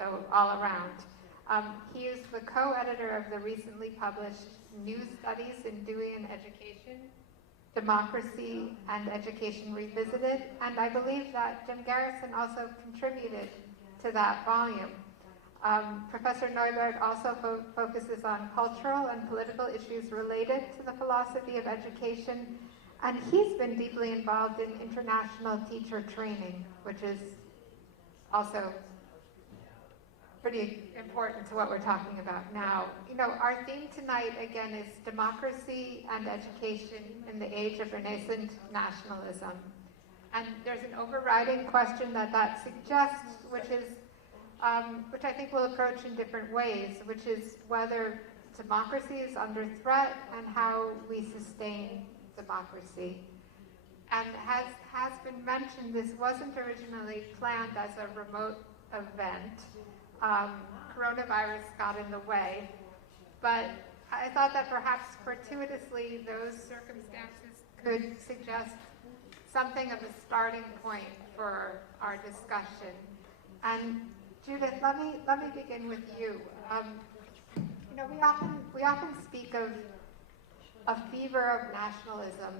so all around. He is the co-editor of the recently published New Studies in Dewey and Education, Democracy and Education Revisited, and I believe that Jim Garrison also contributed to that volume. Professor Neubert also focuses on cultural and political issues related to the philosophy of education, and he's been deeply involved in international teacher training, which is also pretty important to what we're talking about now. You know, our theme tonight, again, is democracy and education in the age of Renascent nationalism. And there's an overriding question that suggests, which I think we'll approach in different ways, which is whether democracy is under threat and how we sustain democracy. And has been mentioned, this wasn't originally planned as a remote event. Coronavirus got in the way, but I thought that perhaps fortuitously those circumstances could suggest something of a starting point for our discussion. And Judith, let me begin with you. You know, we often speak of a fever of nationalism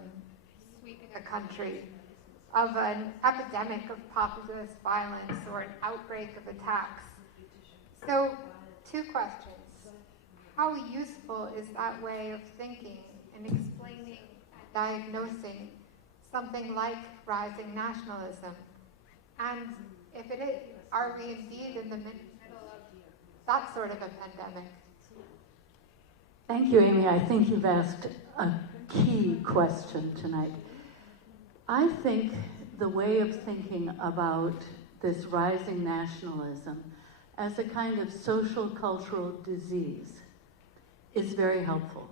sweeping a country, of an epidemic of populist violence or an outbreak of attacks. So, two questions. How useful is that way of thinking in explaining and diagnosing something like rising nationalism? And if it is, are we indeed in the middle of that sort of a pandemic? Thank you, Amy. I think you've asked a key question tonight. I think the way of thinking about this rising nationalism as a kind of social cultural disease is very helpful.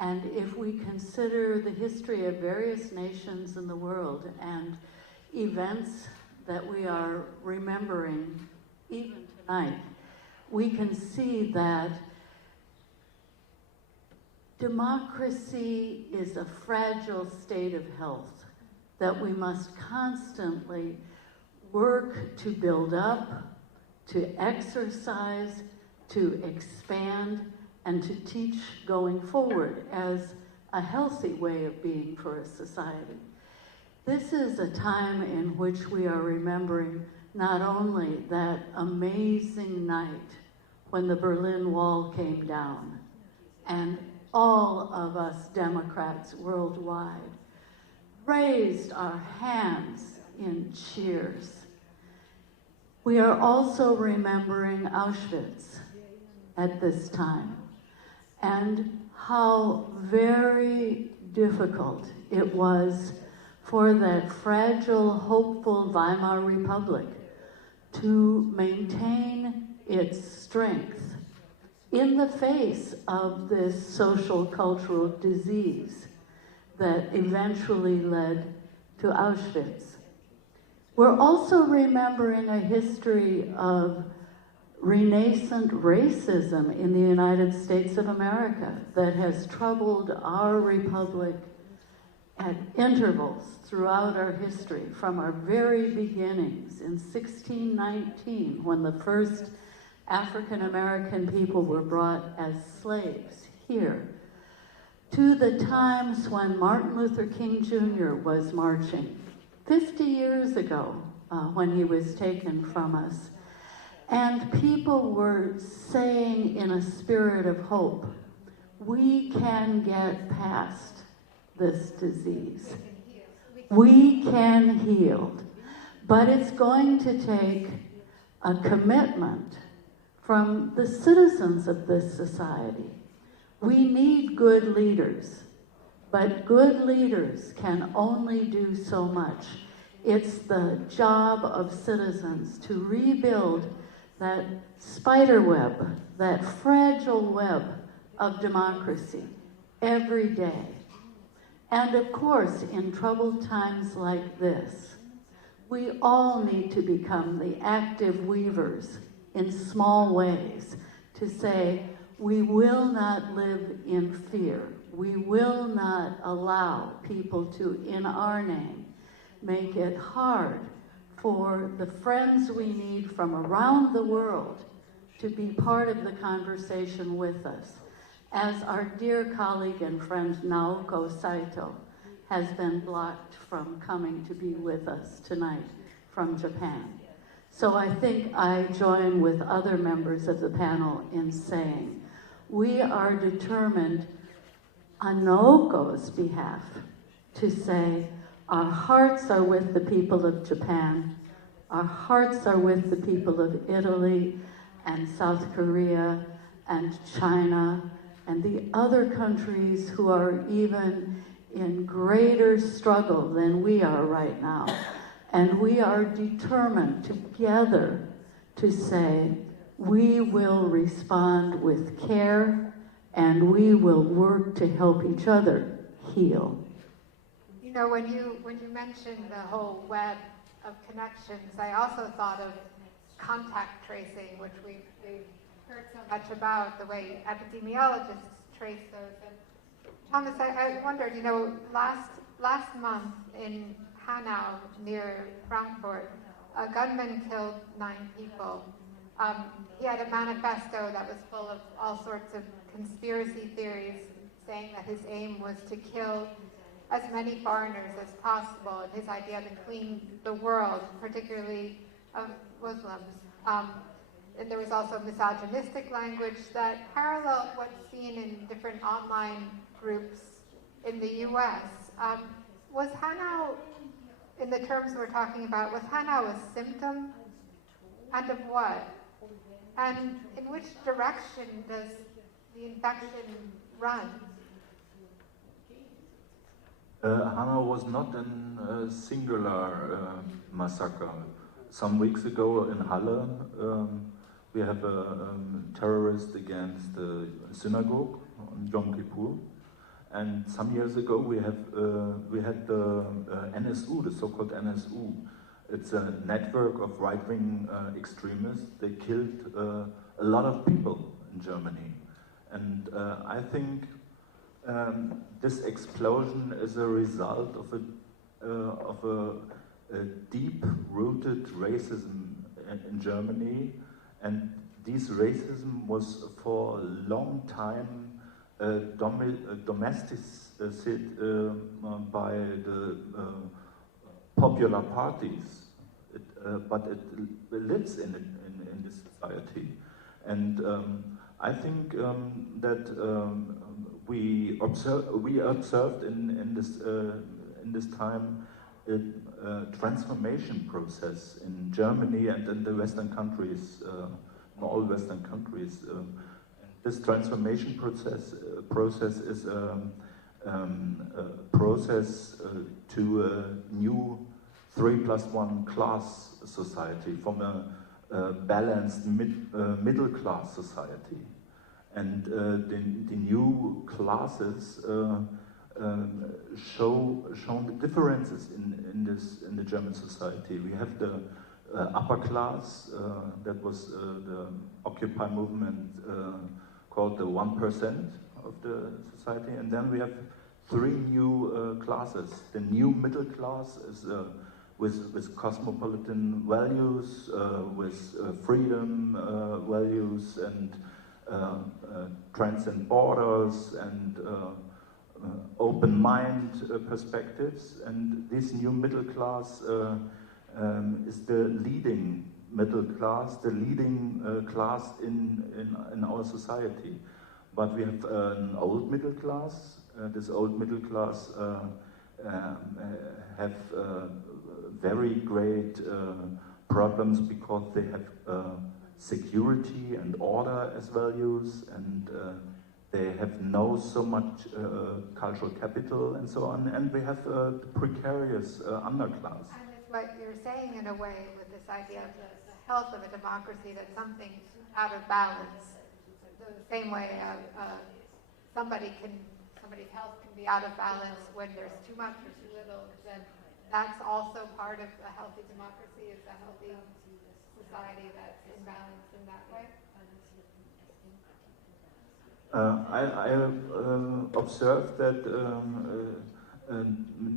And if we consider the history of various nations in the world and events that we are remembering even tonight, we can see that democracy is a fragile state of health that we must constantly work to build up, to exercise, to expand, and to teach going forward as a healthy way of being for a society. This is a time in which we are remembering not only that amazing night when the Berlin Wall came down, and all of us Democrats worldwide raised our hands in cheers. We are also remembering Auschwitz at this time, and how very difficult it was for that fragile, hopeful Weimar Republic to maintain its strength in the face of this social cultural disease that eventually led to Auschwitz. We're also remembering a history of renascent racism in the United States of America that has troubled our republic at intervals throughout our history, from our very beginnings in 1619, when the first African American people were brought as slaves here, to the times when Martin Luther King Jr. was marching 50 years ago when he was taken from us. And people were saying in a spirit of hope, we can get past this disease. We can heal. But it's going to take a commitment from the citizens of this society. We need good leaders, but good leaders can only do so much. It's the job of citizens to rebuild that spider web, that fragile web of democracy every day. And of course, in troubled times like this, we all need to become the active weavers in small ways to say, we will not live in fear. We will not allow people to, in our name, make it hard for the friends we need from around the world to be part of the conversation with us. As our dear colleague and friend Naoko Saito has been blocked from coming to be with us tonight from Japan. So I think I join with other members of the panel in saying we are determined on Naoko's behalf to say our hearts are with the people of Japan, our hearts are with the people of Italy and South Korea and China and the other countries who are even in greater struggle than we are right now. And we are determined together to say, we will respond with care and we will work to help each other heal. You know, when you mentioned the whole web of connections, I also thought of contact tracing, which we've heard so much about, the way epidemiologists trace those. And Thomas, I wondered, you know, last month in Hanau, near Frankfurt, a gunman killed 9 people. He had a manifesto that was full of all sorts of conspiracy theories, saying that his aim was to kill as many foreigners as possible, and his idea to clean the world, particularly of Muslims. And there was also misogynistic language that paralleled what's seen in different online groups in the US. Was Hanau, in the terms we're talking about, was Hanau a symptom, and of what? And in which direction does the infection run? Hanau was not a singular massacre. Some weeks ago in Halle, we have a terrorist against the synagogue on Yom Kippur. And some years ago we had the NSU, the so-called NSU. It's a network of right-wing extremists. They killed a lot of people in Germany. And I think this explosion is a result of a deep-rooted racism in Germany. And this racism was for a long time domesticated by the popular parties, but it lives in this society. And I think that we observed in this time a transformation process in Germany and in the Western countries, in all Western countries. This transformation process is a process to a new 3+1 class society, from a balanced middle-class society. And the new classes show the differences in the German society. We have the upper class, that was the Occupy movement, called the 1% of the society, and then we have 3 new classes. The new middle class is with cosmopolitan values, with freedom values, and transcend borders, and open mind perspectives. And this new middle class is the leading middle class, the leading class in our society. But we have an old middle class. This old middle class have very great problems because they have security and order as values, and they have no so much cultural capital and so on, and we have the precarious underclass. And it's what you're saying in a way with this idea of the health of a democracy, that something's out of balance. The same way somebody's health can be out of balance when there's too much or too little, then that's also part of a healthy democracy, is a healthy society that's in balance in that way. I observed that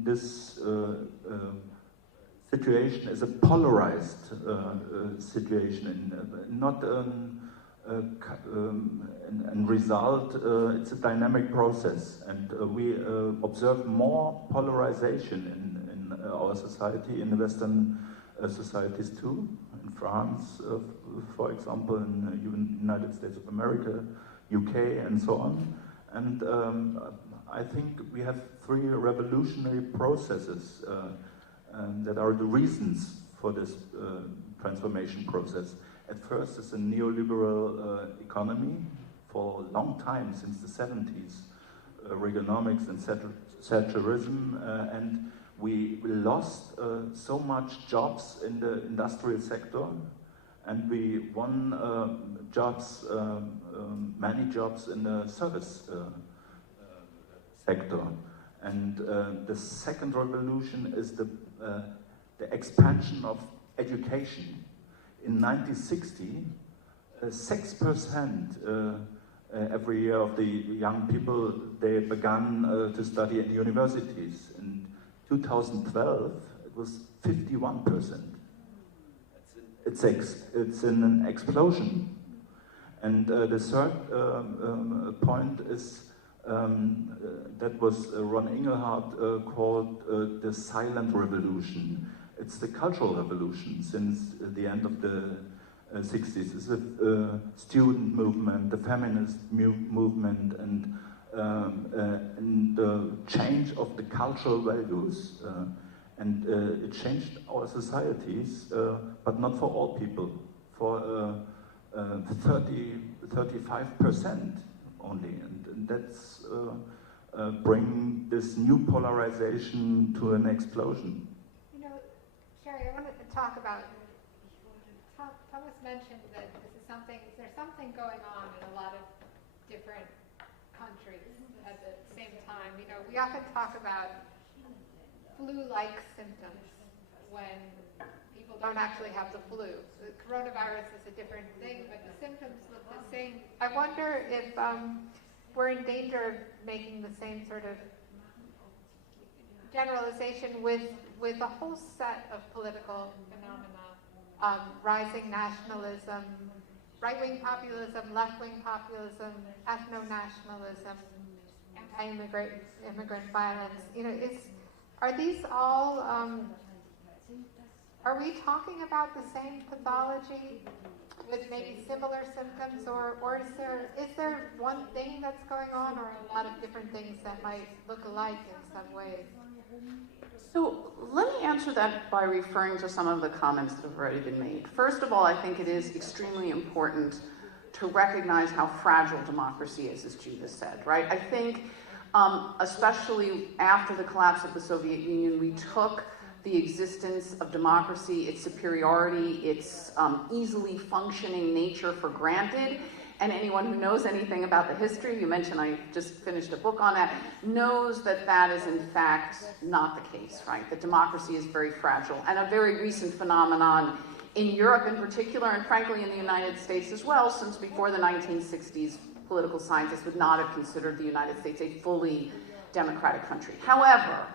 this situation is a polarized situation, and not and result. It's a dynamic process, and we observe more polarization in our society, in the Western societies too, in France, for example, in the United States of America, UK, and so on. And I think we have three revolutionary processes that are the reasons for this transformation process. At first, it's a neoliberal economy for a long time, since the 70s, Reaganomics and Thatcherism, and we lost so much jobs in the industrial sector, and we won jobs, many jobs in the service sector. And the second revolution is the expansion of education. In 1960, 6% every year of the young people, they began to study at universities. In 2012, it was 51%. It's an explosion. And the third point is that was Ron Inglehart called the silent revolution. It's the cultural revolution since the end of the 60s. It's the student movement, the feminist movement, and the change of the cultural values. And it changed our societies, but not for all people, for 35% only. And that's bring this new polarization to an explosion. You know, Sherry, I wanted to talk about, Thomas mentioned that there's something going on in a lot of different countries at the same time. You know, we often talk about flu-like symptoms when people don't actually have the flu. The coronavirus is a different thing, but the symptoms look the same. I wonder if we're in danger of making the same sort of generalization with a whole set of political phenomena, rising nationalism, right-wing populism, left-wing populism, ethno-nationalism, anti-immigrant violence. You know, are these all, are we talking about the same pathology with maybe similar symptoms, or is there one thing that's going on, or a lot of different things that might look alike in some ways? So let me answer that by referring to some of the comments that have already been made. First of all, I think it is extremely important to recognize how fragile democracy is, as Judith said, right? I think especially after the collapse of the Soviet Union, we took the existence of democracy, its superiority, its easily functioning nature for granted. And anyone who knows anything about the history, you mentioned I just finished a book on that, knows that that is in fact not the case, right? That democracy is very fragile. And a very recent phenomenon in Europe in particular, and frankly in the United States as well, since before the 1960s, political scientists would not have considered the United States a fully democratic country. However,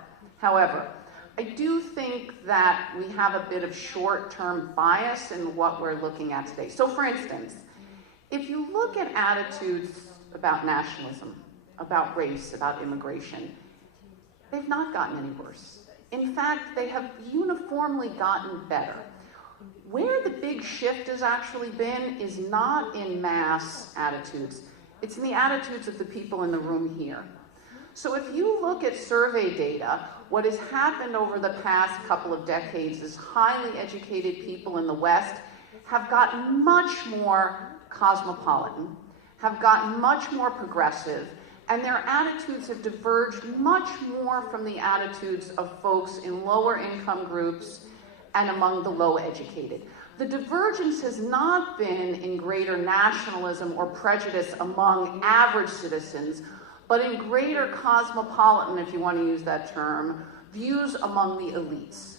I do think that we have a bit of short-term bias in what we're looking at today. So for instance, if you look at attitudes about nationalism, about race, about immigration, they've not gotten any worse. In fact, they have uniformly gotten better. Where the big shift has actually been is not in mass attitudes. It's in the attitudes of the people in the room here. So if you look at survey data, what has happened over the past couple of decades is highly educated people in the West have gotten much more cosmopolitan, have gotten much more progressive, and their attitudes have diverged much more from the attitudes of folks in lower income groups and among the low educated. The divergence has not been in greater nationalism or prejudice among average citizens, but in greater cosmopolitan, if you want to use that term, views among the elites.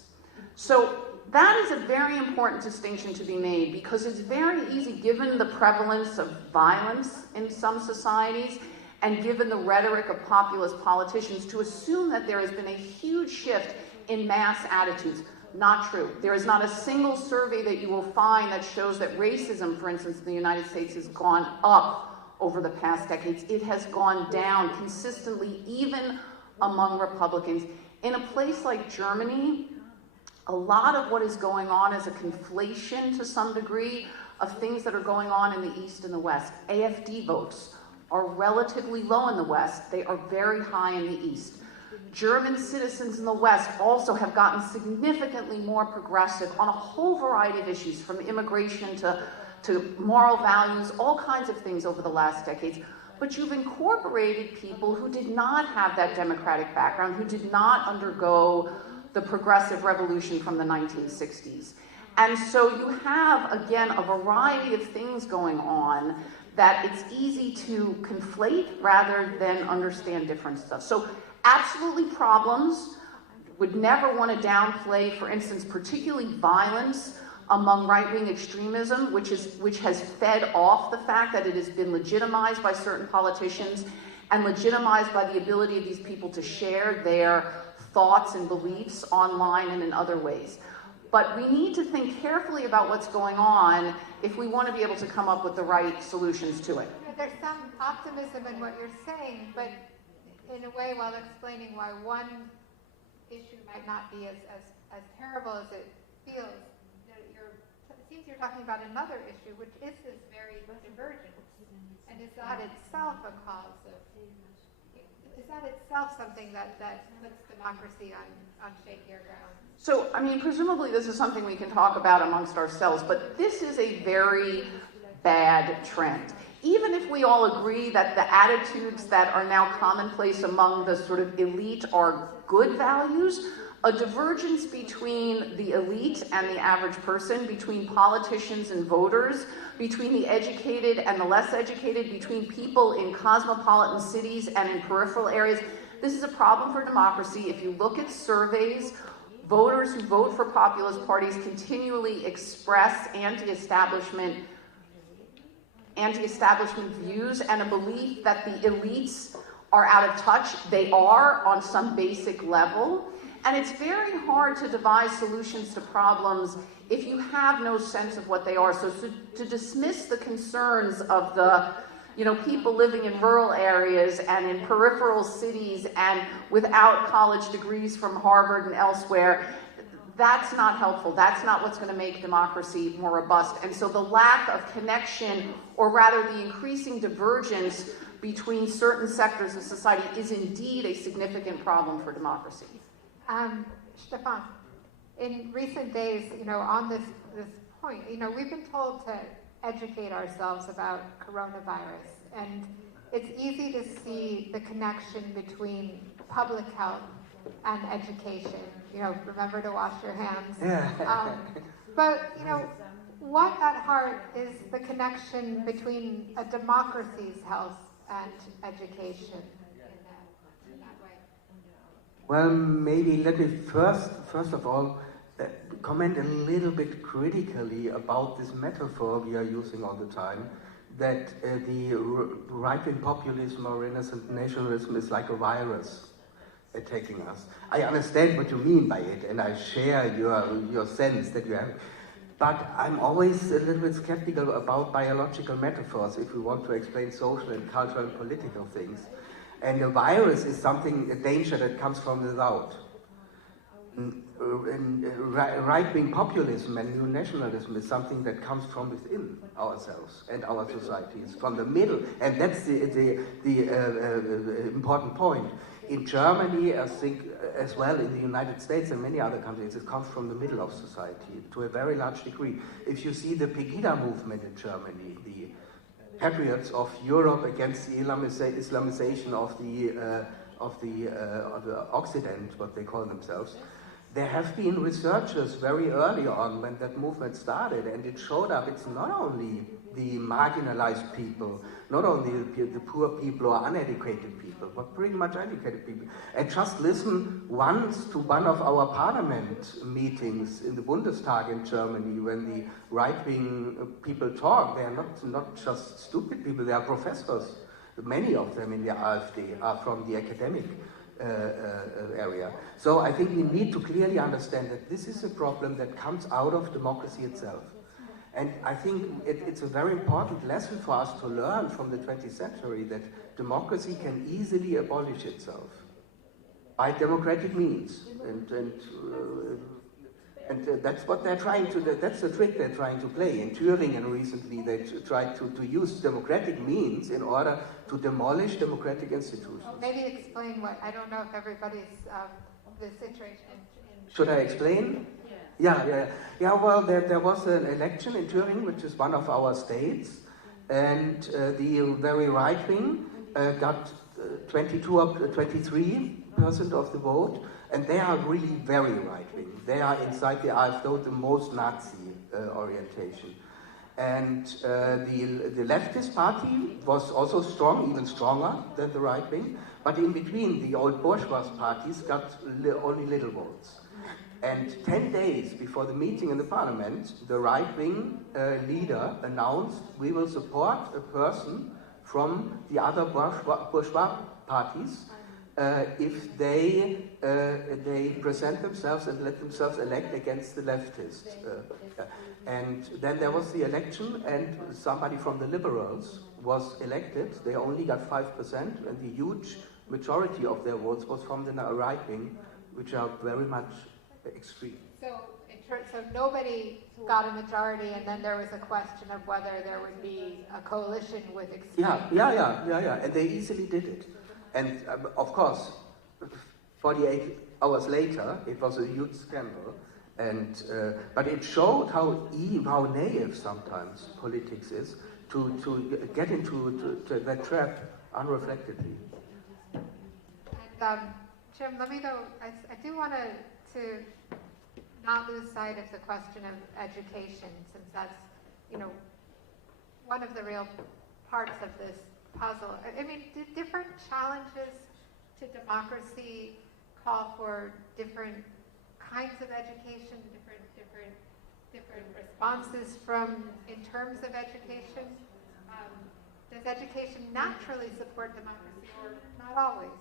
So that is a very important distinction to be made, because it's very easy, given the prevalence of violence in some societies and given the rhetoric of populist politicians, to assume that there has been a huge shift in mass attitudes. Not true. There is not a single survey that you will find that shows that racism, for instance, in the United States has gone up over the past decades. It has gone down consistently, even among Republicans. In a place like Germany, a lot of what is going on is a conflation to some degree of things that are going on in the East and the West. AfD votes are relatively low in the West. They are very high in the East. German citizens in the West also have gotten significantly more progressive on a whole variety of issues, from immigration to moral values, all kinds of things over the last decades. But you've incorporated people who did not have that democratic background, who did not undergo the progressive revolution from the 1960s. And so you have, again, a variety of things going on that it's easy to conflate rather than understand different stuff. So absolutely problems. Would never want to downplay, for instance, particularly violence among right-wing extremism, which has fed off the fact that it has been legitimized by certain politicians and legitimized by the ability of these people to share their thoughts and beliefs online and in other ways. But we need to think carefully about what's going on if we want to be able to come up with the right solutions to it. There's some optimism in what you're saying, but in a way, while explaining why one issue might not be as terrible as it feels, it seems you're talking about another issue, which is this very divergence. And is that itself a cause of, is that itself something that puts democracy on shakier ground? So, I mean, presumably this is something we can talk about amongst ourselves, but this is a very bad trend. Even if we all agree that the attitudes that are now commonplace among the sort of elite are good values, a divergence between the elite and the average person, between politicians and voters, between the educated and the less educated, between people in cosmopolitan cities and in peripheral areas, this is a problem for democracy. If you look at surveys, voters who vote for populist parties continually express anti-establishment views and a belief that the elites are out of touch. They are on some basic level. And it's very hard to devise solutions to problems if you have no sense of what they are. So to dismiss the concerns of the people living in rural areas and in peripheral cities and without college degrees from Harvard and elsewhere, that's not helpful. That's not what's going to make democracy more robust. And so the lack of connection, or rather the increasing divergence between certain sectors of society, is indeed a significant problem for democracy. Stefan, in recent days, on this point, we've been told to educate ourselves about coronavirus, and it's easy to see the connection between public health and education. Remember to wash your hands. Yeah. But what at heart is the connection between a democracy's health and education in that way? Well, maybe let me first of all comment a little bit critically about this metaphor we are using all the time, that the right-wing populism or Renascent Nationalism is like a virus attacking us. I understand what you mean by it, and I share your sense that you have. But I'm always a little bit skeptical about biological metaphors if we want to explain social and cultural and political things. And a virus is a danger that comes from without. Right-wing populism and new nationalism is something that comes from within ourselves and our societies, from the middle, and that's the important point. In Germany, I think, as well in the United States and many other countries, it comes from the middle of society to a very large degree. If you see the Pegida movement in Germany, the patriots of Europe against the Islamization of the Occident, what they call themselves, there have been researchers very early on when that movement started, and it showed up it's not only the marginalized people, not only the poor people or uneducated people, but pretty much educated people. And just listen once to one of our parliament meetings in the Bundestag in Germany when the right-wing people talk. They are not just stupid people, they are professors. Many of them in the AfD are from the academic area. So I think we need to clearly understand that this is a problem that comes out of democracy itself. And I think it's a very important lesson for us to learn from the 20th century that democracy can easily abolish itself by democratic means. And that's what they're trying to, that's the trick they're trying to play. In Thüringen recently, they tried to use democratic means in order to demolish democratic institutions. Well, maybe explain what, I don't know if everybody's, the situation in Should I explain? Yeah, well, there was an election in Thüringen, which is one of our states, and the very right wing got 23% of the vote, and they are really very right wing. They are inside the AfD the most Nazi orientation. And the leftist party was also strong, even stronger than the right wing, but in between, the old bourgeois parties got only little votes. And 10 days before the meeting in the parliament, the right-wing leader announced, we will support a person from the other bourgeois parties if they present themselves and let themselves elect against the leftists. And then there was the election, and somebody from the liberals was elected. They only got 5%, and the huge majority of their votes was from the right-wing, which are very much extreme. So nobody got a majority, and then there was a question of whether there would be a coalition with extreme. Yeah. And they easily did it. And of course, 48 hours later, it was a huge scandal. And but it showed how naive sometimes politics is to get into that trap unreflectedly. And Jim, let me go. I do want to not lose sight of the question of education, since that's, one of the real parts of this puzzle. I mean, different challenges to democracy call for different kinds of education, different responses in terms of education. Does education naturally support democracy, or not always?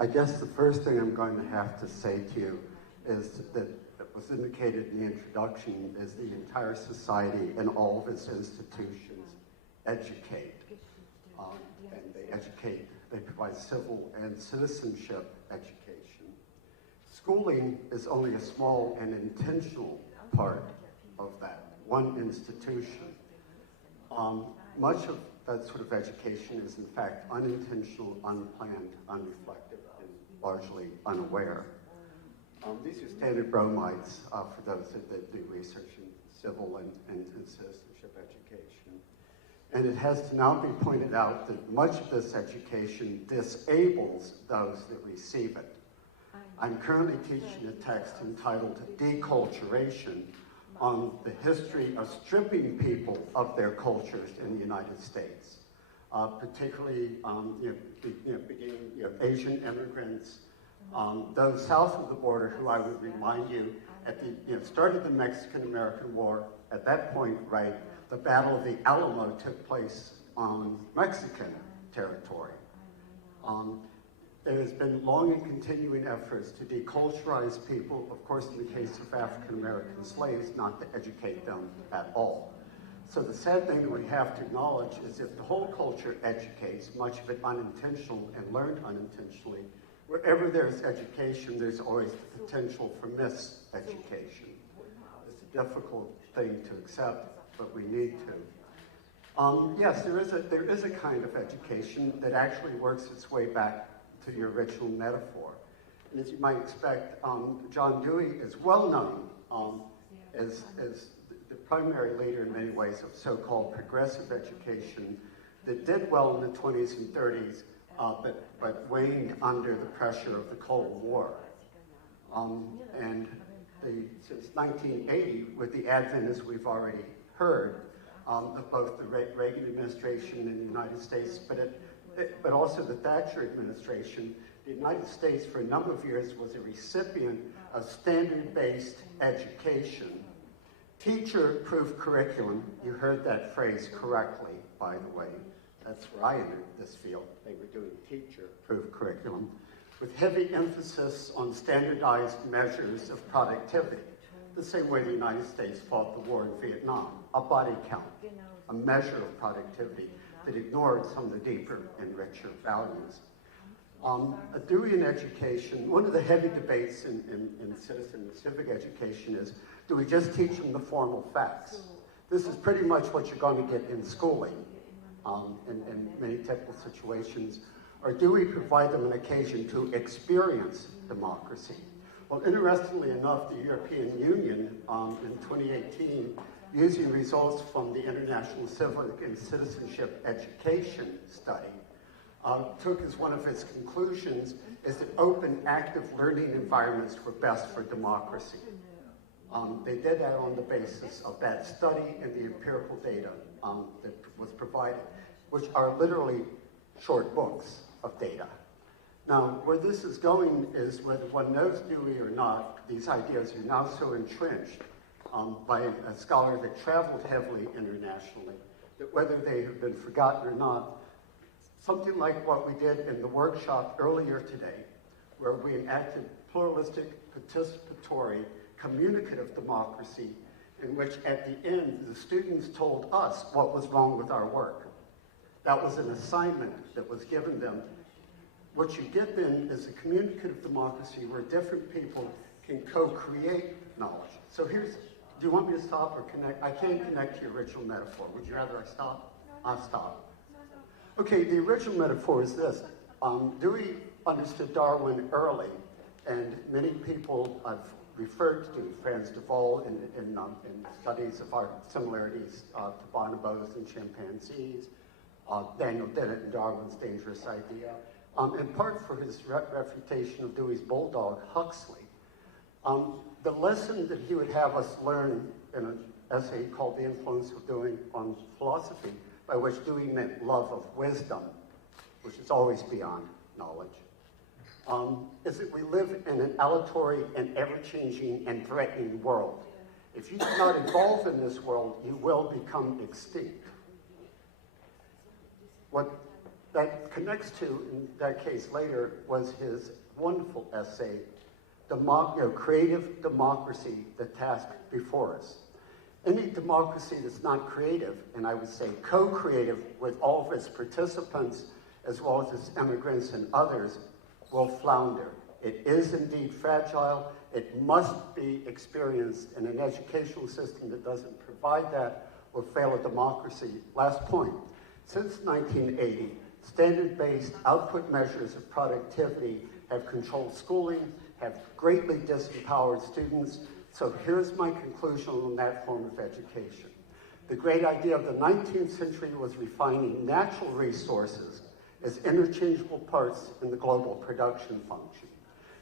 I guess the first thing I'm going to have to say to you is that it was indicated in the introduction is the entire society and all of its institutions educate. And they educate, they provide civil and citizenship education. Schooling is only a small and intentional part of that, one institution. Much of that sort of education is in fact unintentional, unplanned, unreflective, and largely unaware. These are standard bromides for those that do research in civil and citizenship education. And it has to now be pointed out that much of this education disables those that receive it. I'm currently teaching a text entitled Deculturation on the history of stripping people of their cultures in the United States, particularly beginning Asian immigrants, those south of the border who I would remind you at the start of the Mexican-American War. At that point, right, the Battle of the Alamo took place on Mexican territory. There has been long and continuing efforts to deculturize people, of course in the case of African-American slaves, not to educate them at all. So the sad thing that we have to acknowledge is if the whole culture educates, much of it unintentional and learned unintentionally, wherever there's education, there's always the potential for miseducation. It's a difficult thing to accept, but we need to. Yes, there is a kind of education that actually works its way back to the original metaphor. And as you might expect, John Dewey is well known as the primary leader in many ways of so-called progressive education that did well in the 20s and 30s, but waned under the pressure of the Cold War. Since 1980, with the advent, as we've already heard, of both the Reagan administration in the United States, but also the Thatcher administration, the United States for a number of years was a recipient of standard-based education. Teacher-proof curriculum, you heard that phrase correctly, by the way. That's where I entered this field. They were doing teacher-proof curriculum. with heavy emphasis on standardized measures of productivity, the same way the United States fought the war in Vietnam, a body count, a measure of productivity that ignored some of the deeper and richer values. A Deweyan education, one of the heavy debates in citizen and civic education is, do we just teach them the formal facts? This is pretty much what you're going to get in schooling in many typical situations. Or do we provide them an occasion to experience democracy? Well, interestingly enough, the European Union in 2018, using results from the International Civic and Citizenship Education Study, took as one of its conclusions is that open, active learning environments were best for democracy. They did that on the basis of that study and the empirical data that was provided, which are literally short books of data. Now, where this is going is whether one knows Dewey or not, these ideas are now so entrenched by a scholar that traveled heavily internationally, that whether they have been forgotten or not, something like what we did in the workshop earlier today, where we enacted pluralistic, participatory, communicative democracy, in which at the end, the students told us what was wrong with our work. That was an assignment that was given them. What you get then is a communicative democracy where different people can co-create knowledge. So here's, do you want me to stop or connect? I can't connect to your original metaphor. Would you rather I stop? I'll stop. Okay, the original metaphor is this. Dewey understood Darwin early, and many people I've referred to Franz de Waal in studies of our similarities to bonobos and chimpanzees. Daniel Dennett in Darwin's Dangerous Idea. In part for his refutation of Dewey's bulldog, Huxley. The lesson that he would have us learn in an essay called The Influence of Dewey on Philosophy, by which Dewey meant love of wisdom, which is always beyond knowledge, is that we live in an aleatory and ever-changing and threatening world. If you do not evolve in this world, you will become extinct. What that connects to, in that case later, was his wonderful essay, Creative Democracy, the Task Before Us. Any democracy that's not creative, and I would say co-creative with all of its participants, as well as its immigrants and others, will flounder. It is indeed fragile. It must be experienced, and an educational system that doesn't provide that will fail a democracy. Last point. Since 1980, standard-based output measures of productivity have controlled schooling, have greatly disempowered students. So here's my conclusion on that form of education. The great idea of the 19th century was refining natural resources as interchangeable parts in the global production function.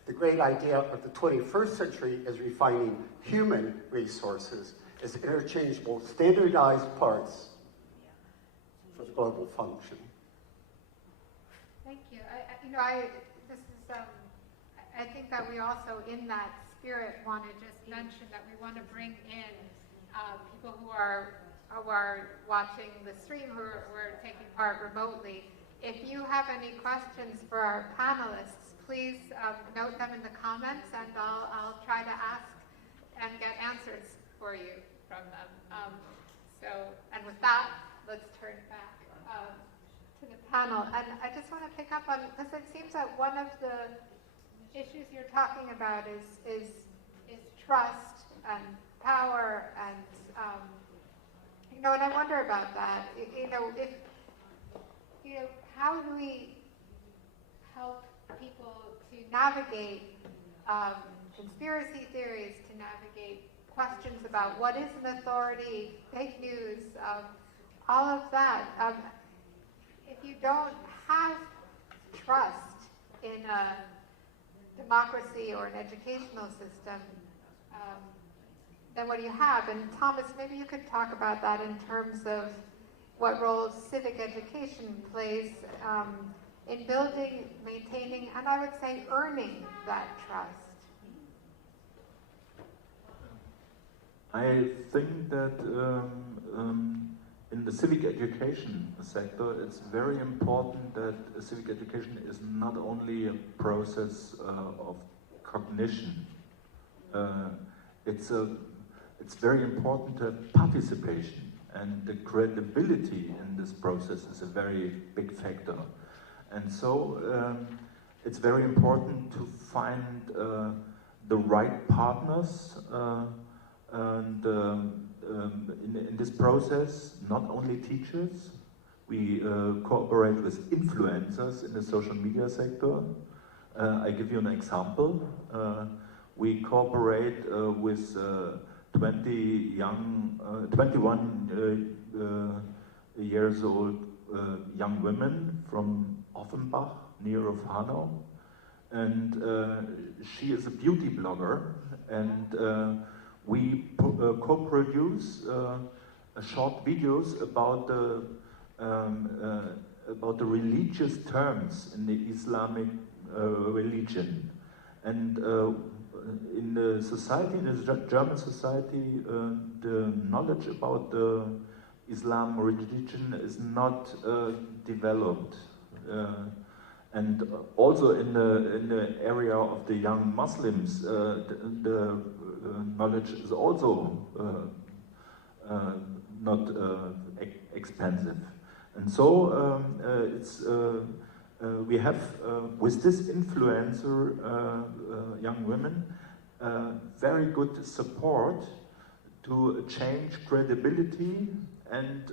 The great idea of the 21st century is refining human resources as interchangeable, standardized parts for the global function. Thank you. I think that we also, in that spirit, want to just mention that we want to bring in people who are watching the stream, who are taking part remotely. If you have any questions for our panelists, please note them in the comments, and I'll try to ask and get answers for you from them. And with that, let's turn back to the panel. And I just want to pick up on, because it seems that one of the issues you're talking about is trust and power, and and I wonder about that. How do we help people to navigate conspiracy theories, to navigate questions about what is an authority, fake news, all of that? If you don't have trust in a democracy or an educational system, then what do you have? And Thomas, maybe you could talk about that in terms of what role civic education plays in building, maintaining, and I would say earning that trust. I think that in the civic education sector, it's very important that civic education is not only a process of cognition. It's very important to have participation, and the credibility in this process is a very big factor. And so it's very important to find the right partners and in this process, not only teachers. We cooperate with influencers in the social media sector. I give you an example. We cooperate with 21 years old young women from Offenbach, near of Hanau, and she is a beauty blogger, and we co-produce short videos about the religious terms in the Islamic religion, and in the society, in the German society, the knowledge about the Islam religion is not developed, and also in the area of the young Muslims, the knowledge is also not expensive, and so we have with this influencer young women very good support to change credibility and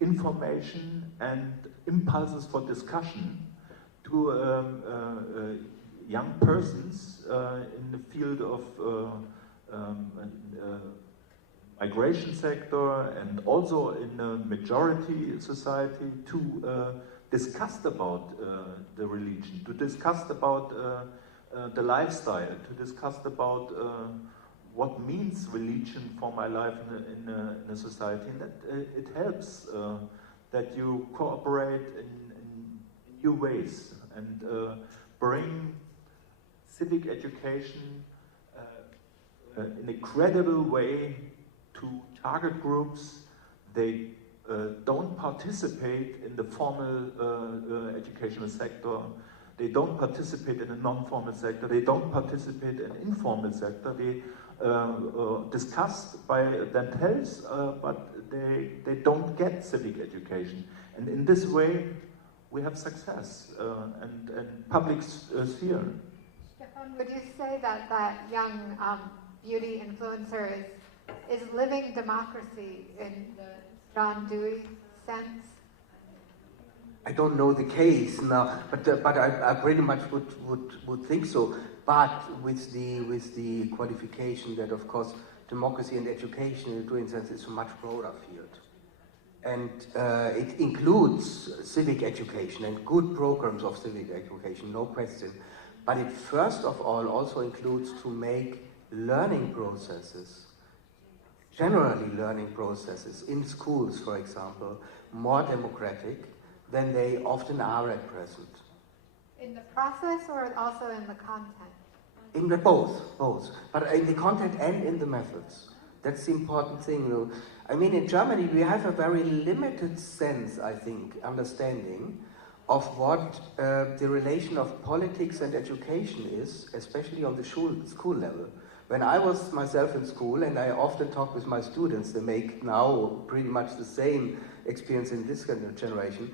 information and impulses for discussion to young persons in the field of migration sector and also in the majority society to discuss about the religion, to discuss about the lifestyle, to discuss about what means religion for my life in a society, and that it helps that you cooperate in new ways and bring civic education in a credible way to target groups. They don't participate in the formal educational sector. They don't participate in the non-formal sector. They don't participate in informal sector. They discuss by themselves, but they don't get civic education. And in this way, we have success and public sphere. Stefan, would you say that that young beauty influencer is living democracy in the John Dewey sense? I don't know the case now, but I pretty much would think so. But with the qualification that, of course, democracy and education in a Deweyan sense is a much broader field, and it includes civic education and good programs of civic education, no question. But it first of all also includes to make learning processes, generally learning processes in schools, for example, more democratic than they often are at present. In the process or also in the content? In the both. But in the content and in the methods. That's the important thing, though. I mean, in Germany, we have a very limited sense, I think, understanding of what the relation of politics and education is, especially on the school level. When I was myself in school, and I often talk with my students, they make now pretty much the same experience in this kind of generation.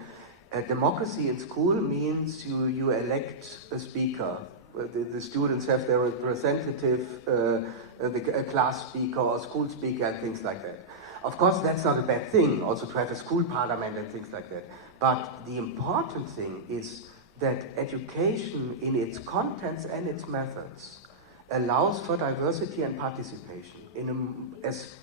Democracy in school means you elect a speaker. The students have their representative, a class speaker or school speaker and things like that. Of course, that's not a bad thing, also to have a school parliament and things like that. But the important thing is that education in its contents and its methods allows for diversity and participation in as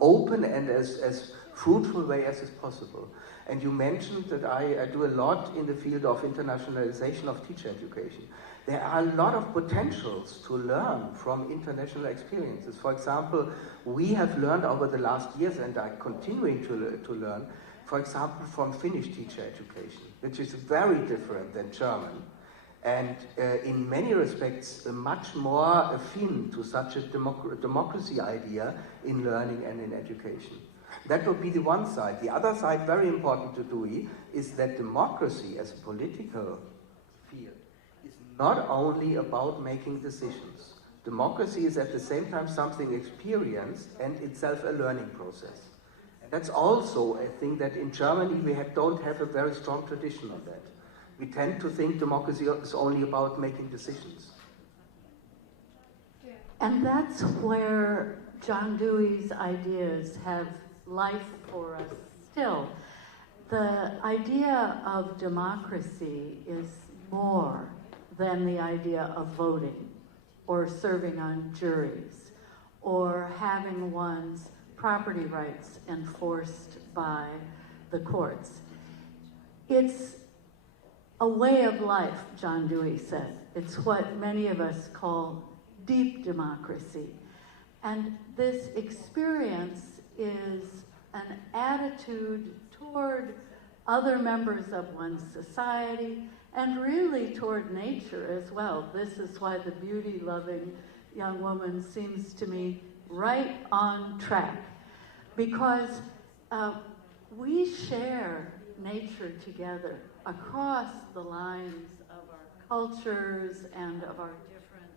open and as fruitful way as is possible. And you mentioned that I do a lot in the field of internationalization of teacher education. There are a lot of potentials to learn from international experiences. For example, we have learned over the last years, and are continuing to learn, for example, from Finnish teacher education, which is very different than German, and in many respects much more affin to such a democracy idea in learning and in education. That would be the one side. The other side, very important to Dewey, is that democracy as a political field is not only about making decisions. Democracy is at the same time something experienced and itself a learning process. And that's also a thing that in Germany we don't have a very strong tradition of that. We tend to think democracy is only about making decisions. And that's where John Dewey's ideas have life for us still. The idea of democracy is more than the idea of voting or serving on juries or having one's property rights enforced by the courts. It's a way of life, John Dewey said. It's what many of us call deep democracy. And this experience is an attitude toward other members of one's society and really toward nature as well. This is why the beauty-loving young woman seems to me right on track, because we share nature together across the lines of our cultures and of our different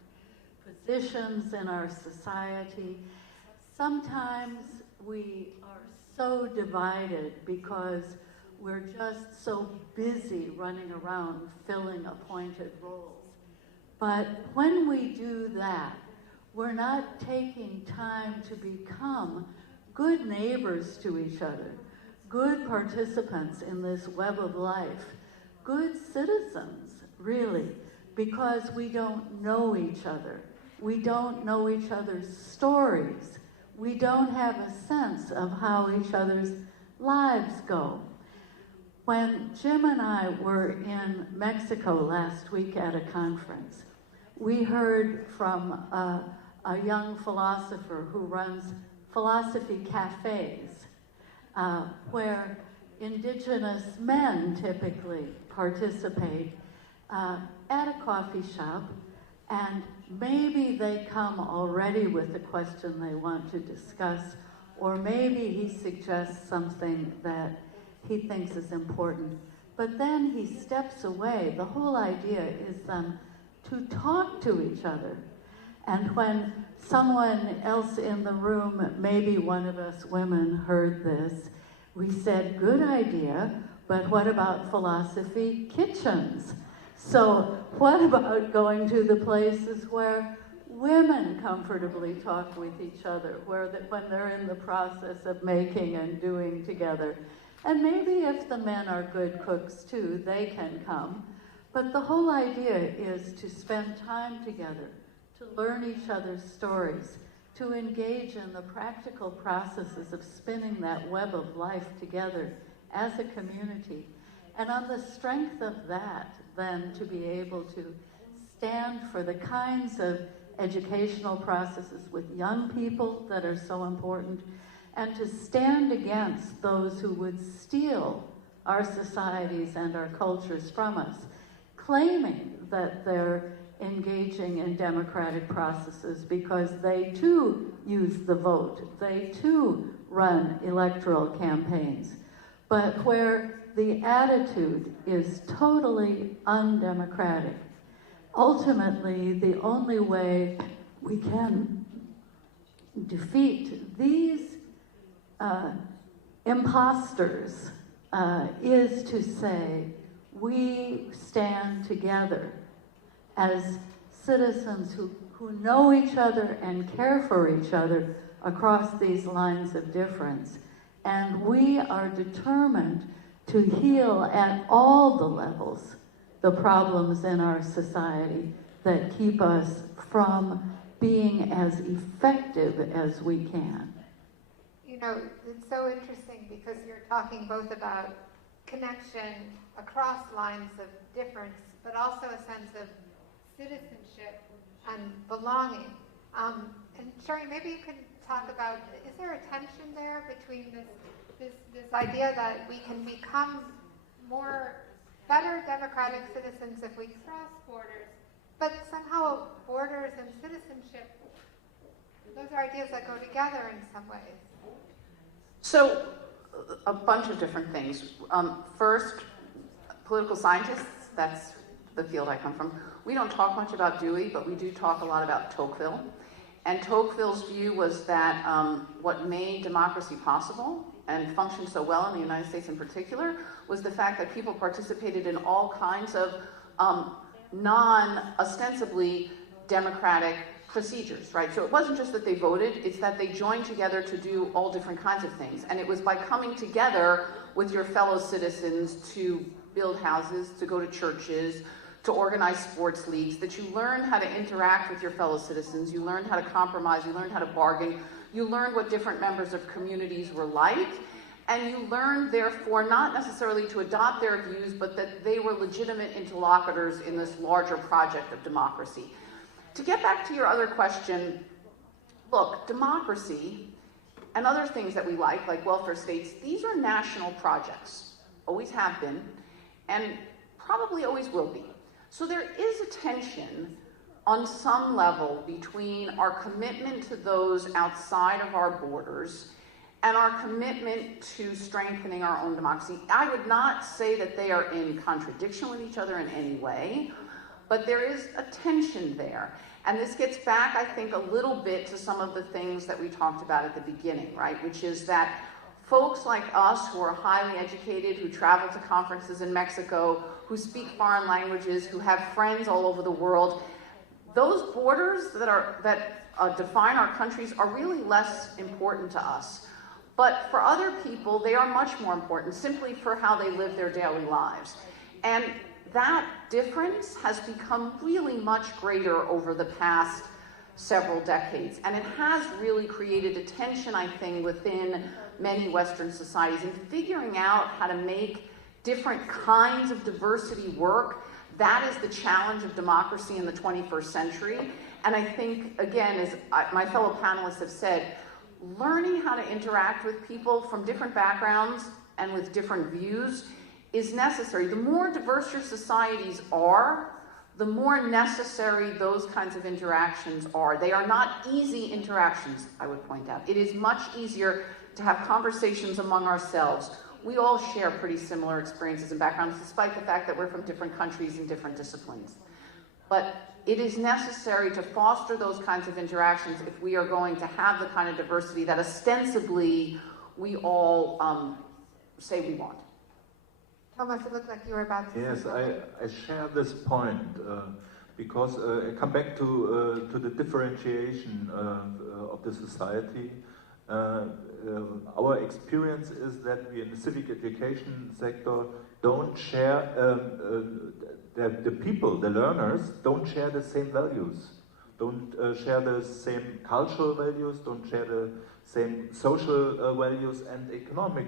positions in our society. Sometimes we are so divided because we're just so busy running around filling appointed roles. But when we do that, we're not taking time to become good neighbors to each other, good participants in this web of life, good citizens, really, because we don't know each other. We don't know each other's stories. We don't have a sense of how each other's lives go. When Jim and I were in Mexico last week at a conference, we heard from a young philosopher who runs philosophy cafes, where indigenous men typically participate at a coffee shop, and maybe they come already with a question they want to discuss, or maybe he suggests something that he thinks is important, but then he steps away. The whole idea is to talk to each other. And when someone else in the room, maybe one of us women, heard this, we said, good idea, but what about philosophy kitchens? So what about going to the places where women comfortably talk with each other, when they're in the process of making and doing together? And maybe if the men are good cooks too, they can come. But the whole idea is to spend time together, to learn each other's stories, to engage in the practical processes of spinning that web of life together as a community. And on the strength of that, then to be able to stand for the kinds of educational processes with young people that are so important, and to stand against those who would steal our societies and our cultures from us, claiming that they're engaging in democratic processes because they too use the vote, they too run electoral campaigns, but where the attitude is totally undemocratic. Ultimately, the only way we can defeat these imposters is to say, we stand together as citizens who know each other and care for each other across these lines of difference. And we are determined to heal at all the levels the problems in our society that keep us from being as effective as we can. You know, it's so interesting because you're talking both about connection across lines of difference, but also a sense of citizenship and belonging. And Sherry, maybe you can talk about, is there a tension there between this idea that we can become better democratic citizens if we cross borders, but somehow borders and citizenship, those are ideas that go together in some ways. So, a bunch of different things. First, political scientists, that's the field I come from. We don't talk much about Dewey, but we do talk a lot about Tocqueville. And Tocqueville's view was that what made democracy possible and functioned so well in the United States in particular was the fact that people participated in all kinds of non-ostensibly democratic procedures, right? So it wasn't just that they voted, it's that they joined together to do all different kinds of things. And it was by coming together with your fellow citizens to build houses, to go to churches, to organize sports leagues, that you learned how to interact with your fellow citizens, you learned how to compromise, you learned how to bargain, you learned what different members of communities were like, and you learned, therefore, not necessarily to adopt their views, but that they were legitimate interlocutors in this larger project of democracy. To get back to your other question, look, democracy and other things that we like welfare states, these are national projects, always have been, and probably always will be. So there is a tension on some level between our commitment to those outside of our borders and our commitment to strengthening our own democracy. I would not say that they are in contradiction with each other in any way, but there is a tension there. And this gets back, I think, a little bit to some of the things that we talked about at the beginning, right? Which is that folks like us who are highly educated, who travel to conferences in Mexico, who speak foreign languages, who have friends all over the world, those borders that define our countries are really less important to us. But for other people, they are much more important, simply for how they live their daily lives. And that difference has become really much greater over the past several decades. And it has really created a tension, I think, within many Western societies in figuring out how to make different kinds of diversity work. That is the challenge of democracy in the 21st century. And I think, again, as my fellow panelists have said, learning how to interact with people from different backgrounds and with different views is necessary. The more diverse your societies are, the more necessary those kinds of interactions are. They are not easy interactions, I would point out. It is much easier to have conversations among ourselves. We all share pretty similar experiences and backgrounds, despite the fact that we're from different countries and different disciplines. But it is necessary to foster those kinds of interactions if we are going to have the kind of diversity that ostensibly we all say we want. Thomas, it looked like you were about to say Yes, something. I share this point because I come back to the differentiation of the society. Our experience is that we in the civic education sector don't share, the people, the learners, don't share the same values, don't share the same cultural values, don't share the same social values and economic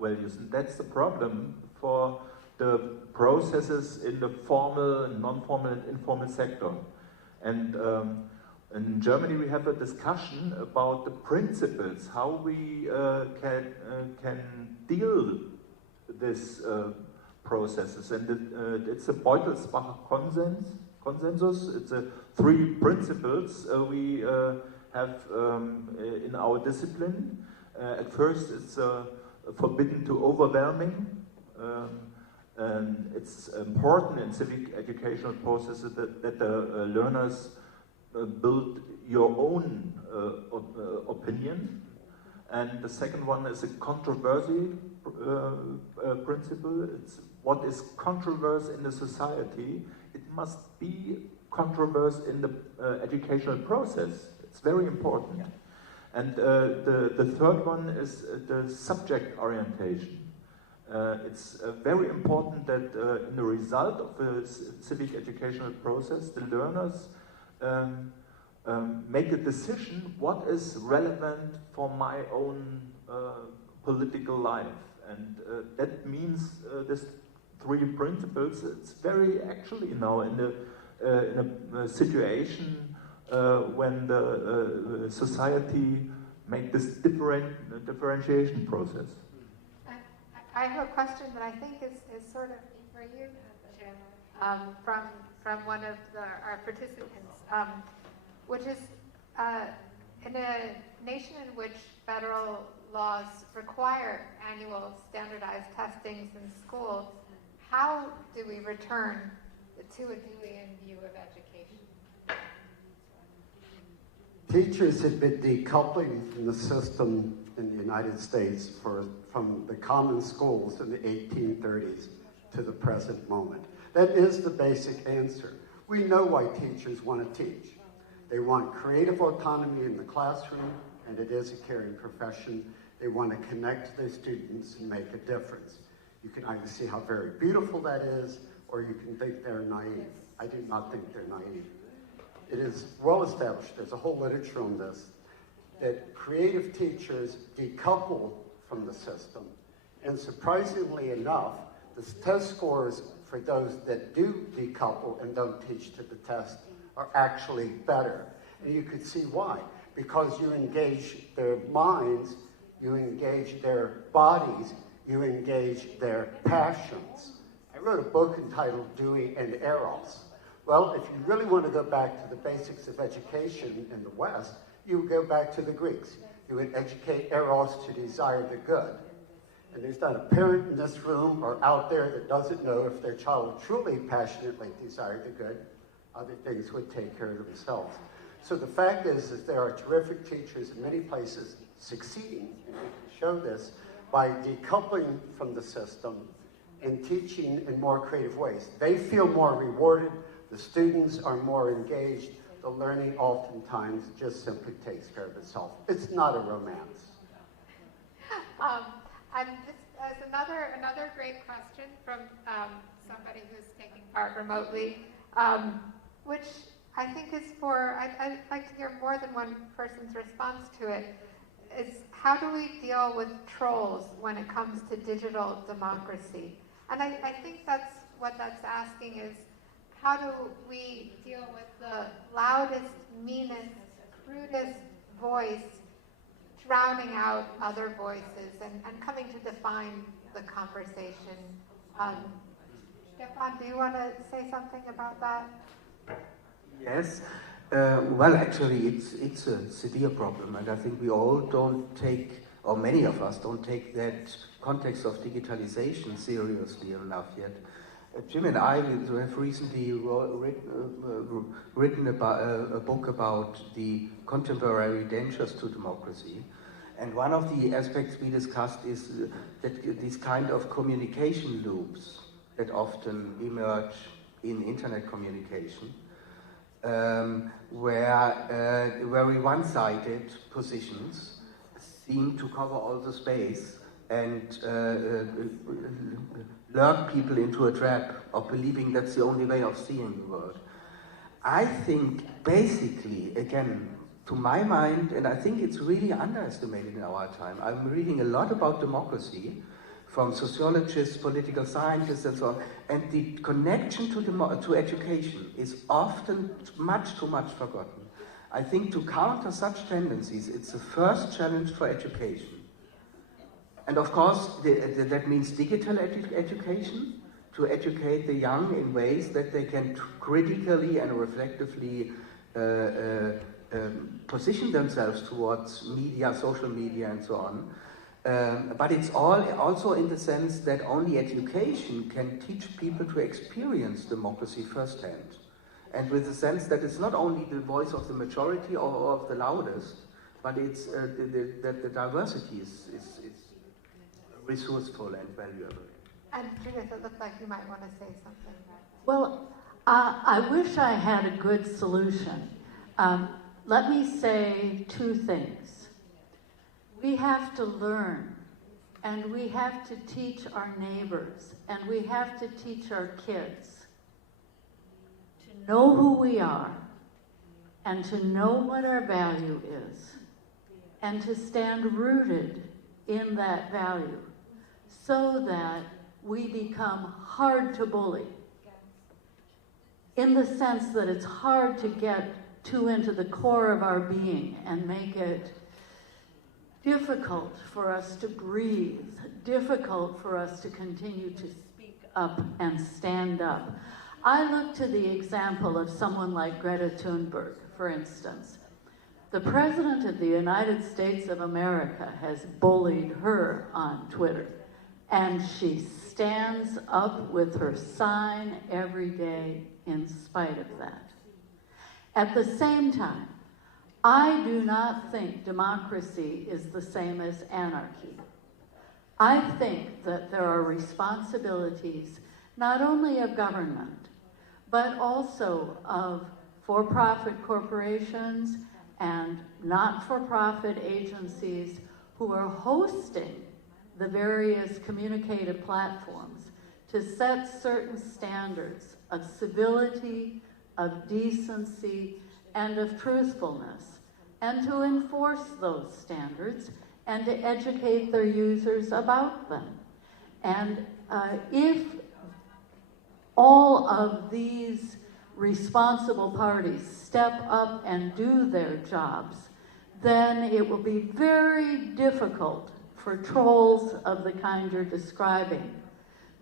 values. And that's the problem for the processes in the formal, non-formal and informal sector. And in Germany we have a discussion about the principles, how we can deal with these processes. And it's a Beutelsbacher consensus. It's a 3 principles we have in our discipline. At first it's forbidden to overwhelming. And it's important in civic educational processes that the learners build your own opinion. And the second one is a controversy principle. It's what is controversy in the society. It must be controversy in the educational process. It's very important. And the third one is the subject orientation. It's very important that in the result of the civic educational process, the learners make a decision what is relevant for my own political life. And that means these 3 principles. It's very actually now in a situation when the society make this differentiation process. I have a question that I think is sort of for you, Jim, from one of our participants, which is in a nation in which federal laws require annual standardized testings in schools, how do we return to a Deweyan view of education? Teachers had been decoupling from the system in the United States from the common schools in the 1830s to the present moment. That is the basic answer. We know why teachers want to teach. They want creative autonomy in the classroom, and it is a caring profession. They want to connect to their students and make a difference. You can either see how very beautiful that is, or you can think they're naive. I do not think they're naive. It is well established, there's a whole literature on this, that creative teachers decouple from the system. And surprisingly enough, the test scores for those that do decouple and don't teach to the test are actually better. And you could see why. Because you engage their minds, you engage their bodies, you engage their passions. I wrote a book entitled Dewey and Eros. Well, if you really want to go back to the basics of education in the West, you would go back to the Greeks. You would educate Eros to desire the good. And there's not a parent in this room or out there that doesn't know if their child truly passionately desired the good, other things would take care of themselves. So the fact is that there are terrific teachers in many places succeeding, and we can show this, by decoupling from the system and teaching in more creative ways. They feel more rewarded, the students are more engaged, the learning oftentimes just simply takes care of itself. It's not a romance. And this is another great question from somebody who's taking part remotely, which I think is I'd like to hear more than one person's response to it, is how do we deal with trolls when it comes to digital democracy? And I think that's what that's asking is, how do we deal with the loudest, meanest, crudest voice drowning out other voices and coming to define the conversation? Stefan, do you want to say something about that? Yes. Well, actually, it's a severe problem, and I think we all don't take, or many of us don't take that context of digitalization seriously enough yet. Jim and I have recently written about, a book about the contemporary dangers to democracy. And one of the aspects we discussed is that these kind of communication loops that often emerge in internet communication, where very one-sided positions seem to cover all the space and lure people into a trap of believing that's the only way of seeing the world. I think basically, again, to my mind, and I think it's really underestimated in our time, I'm reading a lot about democracy from sociologists, political scientists, and so on, and the connection to education is often much too much forgotten. I think to counter such tendencies, it's the first challenge for education. And of course, that means digital education, to educate the young in ways that they can critically and reflectively position themselves towards media, social media, and so on. But it's also in the sense that only education can teach people to experience democracy firsthand. And with the sense that it's not only the voice of the majority or of the loudest, but it's that the diversity is resourceful and valuable. And Judith, it looked like you might want to say something. Well, I wish I had a good solution. Let me say two things. We have to learn, and we have to teach our neighbors, and we have to teach our kids to know who we are, and to know what our value is, and to stand rooted in that value, so that we become hard to bully. In the sense that it's hard to get too into the core of our being and make it difficult for us to breathe, difficult for us to continue to speak up and stand up. I look to the example of someone like Greta Thunberg, for instance. The President of the United States of America has bullied her on Twitter, and she stands up with her sign every day in spite of that. At the same time, I do not think democracy is the same as anarchy. I think that there are responsibilities not only of government, but also of for-profit corporations and not-for-profit agencies who are hosting the various communicative platforms to set certain standards of civility, of decency, and of truthfulness, and to enforce those standards and to educate their users about them. And if all of these responsible parties step up and do their jobs, then it will be very difficult for trolls of the kind you're describing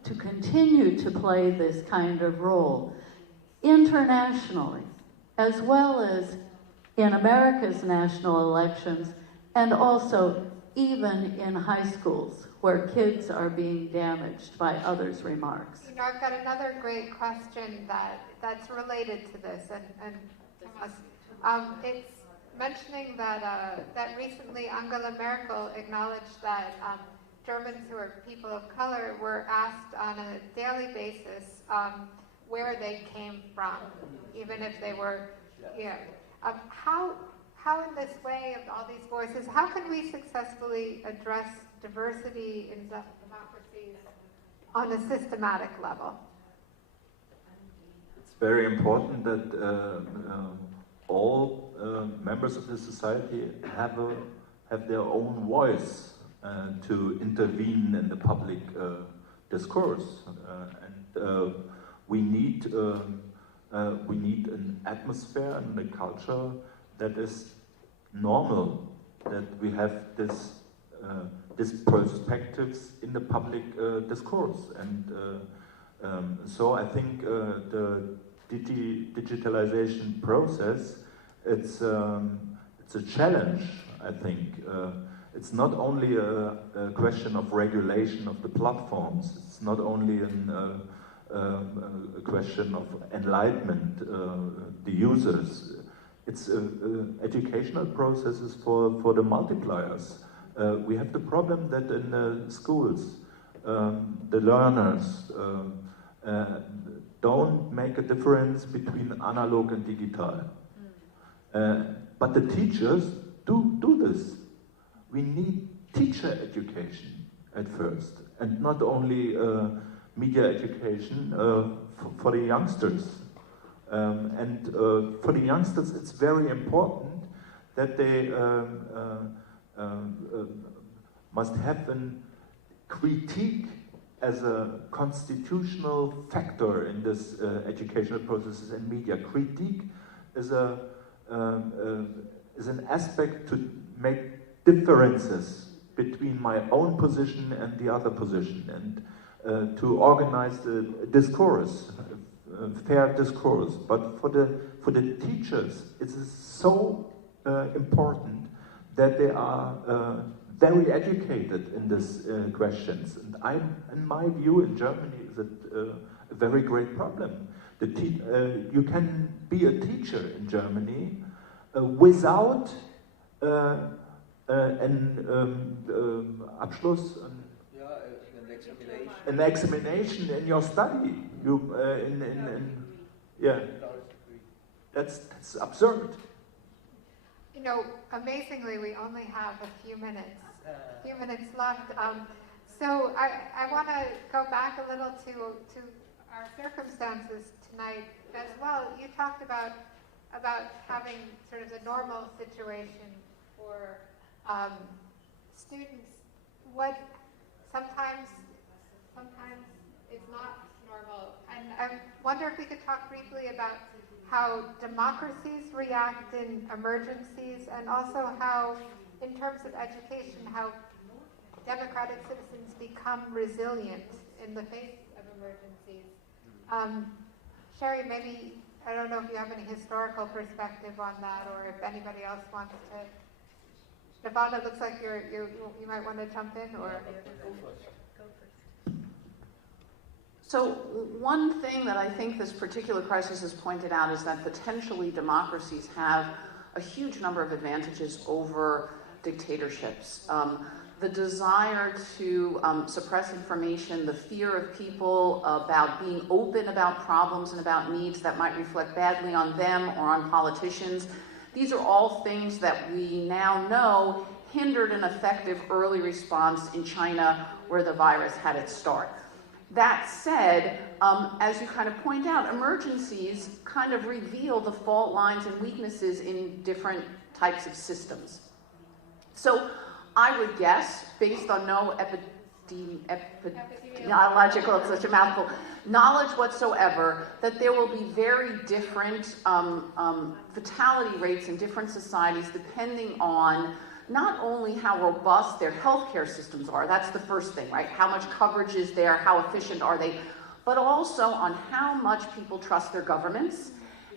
to continue to play this kind of role internationally, as well as in America's national elections, and also even in high schools where kids are being damaged by others' remarks. You know, I've got another great question that's related to this, and it's mentioning that that recently Angela Merkel acknowledged that Germans who are people of color were asked on a daily basis where they came from, even if they were, how in this way of all these voices, how can we successfully address diversity in democracies on a systematic level? It's very important that all members of the society have their own voice to intervene in the public discourse, and we need an atmosphere and a culture that is normal, that we have this perspectives in the public discourse, and so I think the digitalization process, it's a challenge. I think it's not only a question of regulation of the platforms. It's not only a question of enlightenment the users. It's educational processes for the multipliers. We have the problem that in the schools, the learners don't make a difference between analog and digital. But the teachers do this. We need teacher education at first, and not only media education for the youngsters. And for the youngsters, it's very important that they must have a critique as a constitutional factor in this educational processes and media. Critique is an aspect to make differences between my own position and the other position, and to organize the discourse, fair discourse. But for the teachers, it is so important that they are very educated in these questions. And in my view, in Germany, is a very great problem. You can be a teacher in Germany without Abschluss, an examination in your study. That's absurd. You know, amazingly, we only have a few minutes left. So I want to go back a little to our circumstances tonight as well. You talked about having sort of the normal situation for students. What sometimes it's not normal. And I wonder if we could talk briefly about how democracies react in emergencies, and also how, in terms of education, how democratic citizens become resilient in the face of emergencies. Sherry, maybe I don't know if you have any historical perspective on that, or if anybody else wants to. Stefan, it looks like you might want to jump in, or. So one thing that I think this particular crisis has pointed out is that potentially democracies have a huge number of advantages over dictatorships. The desire to suppress information, the fear of people about being open about problems and about needs that might reflect badly on them or on politicians. These are all things that we now know hindered an effective early response in China where the virus had its start. That said, as you kind of point out, emergencies kind of reveal the fault lines and weaknesses in different types of systems. So I would guess, based on no epidemiological, it's such a mouthful, knowledge whatsoever, that there will be very different fatality rates in different societies depending on not only how robust their healthcare systems are, that's the first thing, right? How much coverage is there, how efficient are they, but also on how much people trust their governments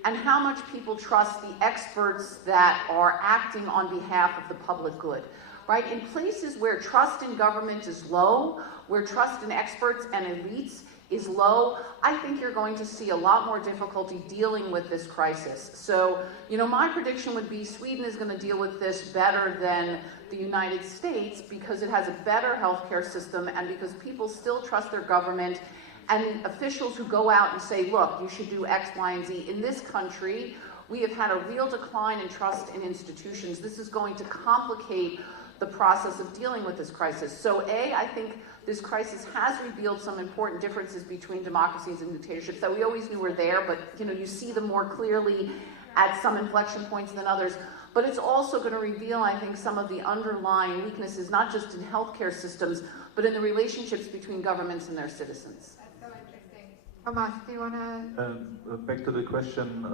and how much people trust the experts that are acting on behalf of the public good. Right? In places where trust in government is low, where trust in experts and elites is low, I think you're going to see a lot more difficulty dealing with this crisis. So, my prediction would be Sweden is going to deal with this better than the United States because it has a better healthcare system and because people still trust their government and officials who go out and say, look, you should do X, Y, and Z. In this country, we have had a real decline in trust in institutions. This is going to complicate the process of dealing with this crisis. So I think this crisis has revealed some important differences between democracies and dictatorships that we always knew were there, but you see them more clearly at some inflection points than others. But it's also going to reveal, I think, some of the underlying weaknesses, not just in healthcare systems, but in the relationships between governments and their citizens. That's so interesting. Tomas, do you want to? Back to the question,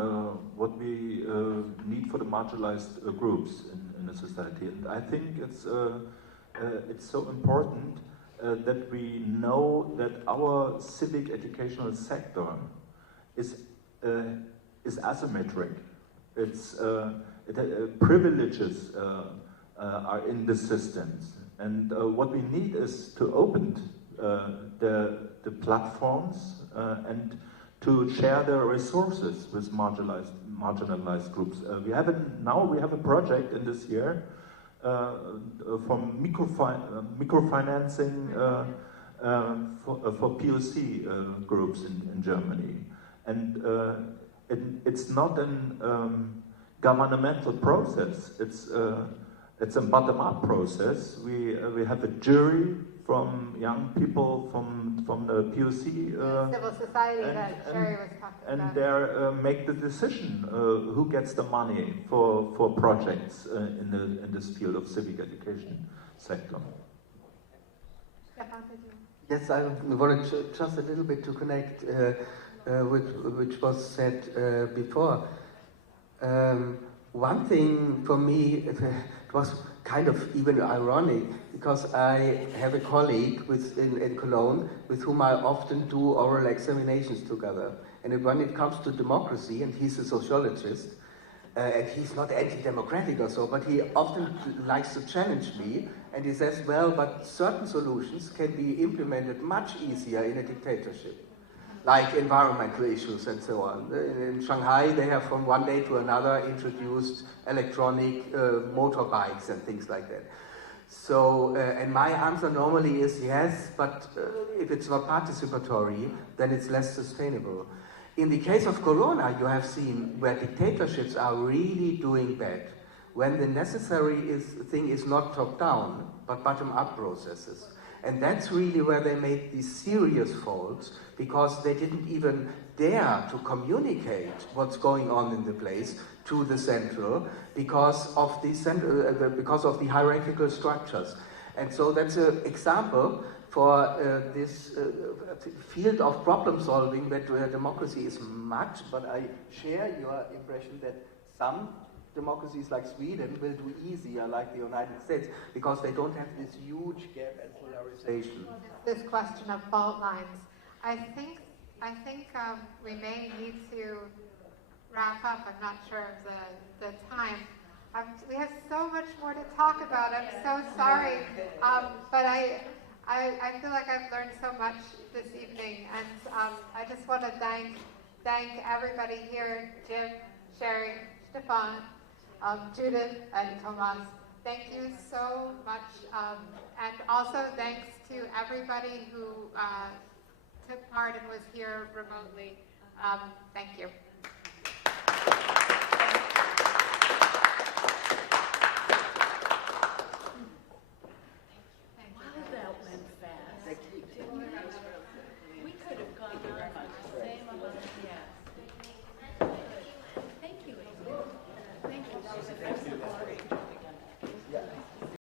what we need for the marginalized groups in the society. And I think it's so important that we know that our civic educational sector is asymmetric. Privileges are in the systems, and what we need is to open the platforms and to share their resources with marginalized groups. We have a project in this year from microfinancing for POC groups in Germany, and it's not a governmental process. It's a bottom-up process. We have a jury from young people from the POC civil society that Sherry was talking and about. they make the decision who gets the money for projects in this field of civic education sector. Stefan, did you? Yes, I wanted just a little bit to connect which was said before. One thing for me, it was kind of even ironic, because I have a colleague in Cologne with whom I often do oral examinations together. And when it comes to democracy, and he's a sociologist, and he's not anti-democratic or so, but he often likes to challenge me, and he says, well, but certain solutions can be implemented much easier in a dictatorship, like environmental issues and so on. In Shanghai, they have from one day to another introduced electronic motorbikes and things like that. So, and my answer normally is yes, but if it's not participatory, then it's less sustainable. In the case of Corona, you have seen where dictatorships are really doing bad, when the necessary thing is not top-down, but bottom-up processes. And that's really where they made these serious faults, because they didn't even dare to communicate what's going on in the place to the central because of the hierarchical structures. And so that's an example for this field of problem solving that democracy is much, but I share your impression that some democracies like Sweden will do easier like the United States because they don't have this huge gap and polarization. This question of fault lines. I think we may need to wrap up. I'm not sure of the time. We have so much more to talk about. I'm so sorry, but I feel like I've learned so much this evening, and I just want to thank everybody here, Jim, Sherry, Stefan, Judith, and Tomas. Thank you so much, and also thanks to everybody who took part and was here remotely. Thank you.